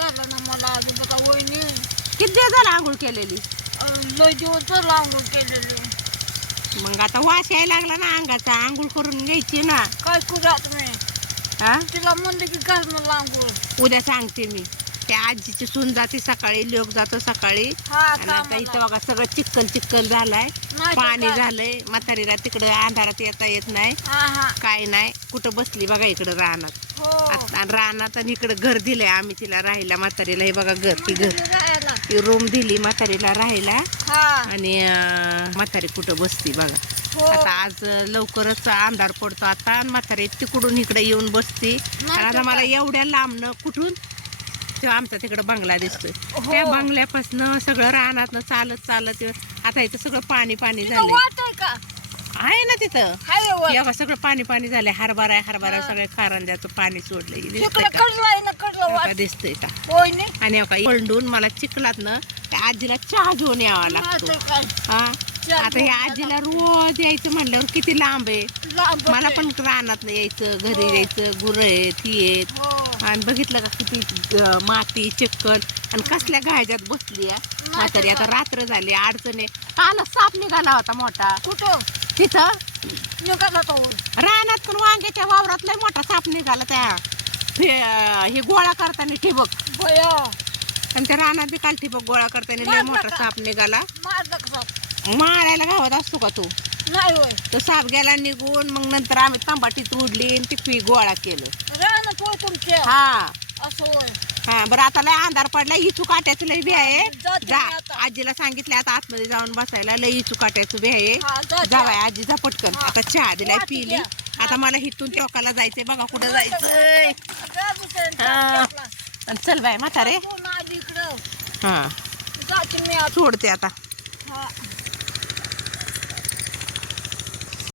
घातला ना मला बघा वहिनी किती दिवस झाला आंघोळ केलेली? अं, लय दिवस झाला आंघोळ केलेली. मग आता वास यायला लागला ना अंगाचा. आंघोळ करून घ्यायची ना. काय करा तुम्ही हा? तिला म्हणलं की घाल मला आंघोळ. उद्या सांगते मी. त्या आजीची सून जाते सकाळी लोक जातो सकाळी. हा आणि आता इथं बघा सगळं चिक्कल चिक्कल झालाय. नाही तर पाणी काय? झालंय. म्हातारीला तिकडं अंधारात येता येत नाही. हा हा. काय नाही. कुठं बसली बघा इकडं हो आता रानात आणि इकडं घर दिलंय आम्ही तिला राहायला म्हातारीला. हे बघा घर ती घर. ती रूम दिली म्हातारीला राहायला. हा. आणि म्हातारी कुठं बसती बघा. हो. आता आज लवकरच अंधार पडतो. आता आणि म्हातारी तिकडून इकडे येऊन बसती. आणि आता मला? एवढ्या लांबनं कुठून? तेव्हा आमचा तिकडं बंगला दिसतोय. हो. त्या बंगल्यापासनं सगळं रानातनं चालत चालत आता इथं सगळं पाणी पाणी वाट आहे ना तिथं. हाय. एवढं सगळं पाणी पाणी झालंय. हरभरा आहे हरभरा हा. सगळ्या कारंजाचं पाणी सोडलंय. दिसतंय का? कडला आहे ना कडला का वाट दिसतंय का? वहिनी आणि का पलडून मला चिखलात ना त्या आजीला चहा घेऊन यावा लागतो. काय? हा? चहा आता ह्या यायला. आजीला रोज यायचं म्हणल्यावर किती लांब आहे. लांब मला आहे. पण रानात यायचं घरी हो. यायचं गुरं आहेत ही आहेत. हो. आणि बघितलं का किती अं, माती चिक्कल. आणि कसल्या गायच्यात बसली आहे. म्हातारी आता रात्र झाली अडचणी काल साप निघाला होता मोठा. कुठं? तिथं? निघाला तो. रानात पण वांग्याच्या वावरात लय मोठा साप निघाला त्या. फे- हे गोळा करताना ठिबक. भया. आणि त्या रानात बी काल ठिबक गोळा करताना लय मोठा? साप निघाला. मारलं कसा माळायला गावात असतो का तू? नाही होय. तो साप गेला निघून मग नंतर आम्ही तांबाटीत उडली आणि ती पी गोळा केलं. राहणं पोय तुमच्या हा. हा बरं आता लय अंधार पडला इचू काट्याचं लय बी आहे. जा. आजीला सांगितलं आता आतमध्ये जाऊन बसायला लय इचू काट्याचं बी आहे. हा. जावाय आजीचा पटकन. आता चहा दिलाय पिली. आता मला हिथून टोकाला जायचंय बघा कुठं जायचंय. चल बाय म्हातारे. हा. सोडते आता.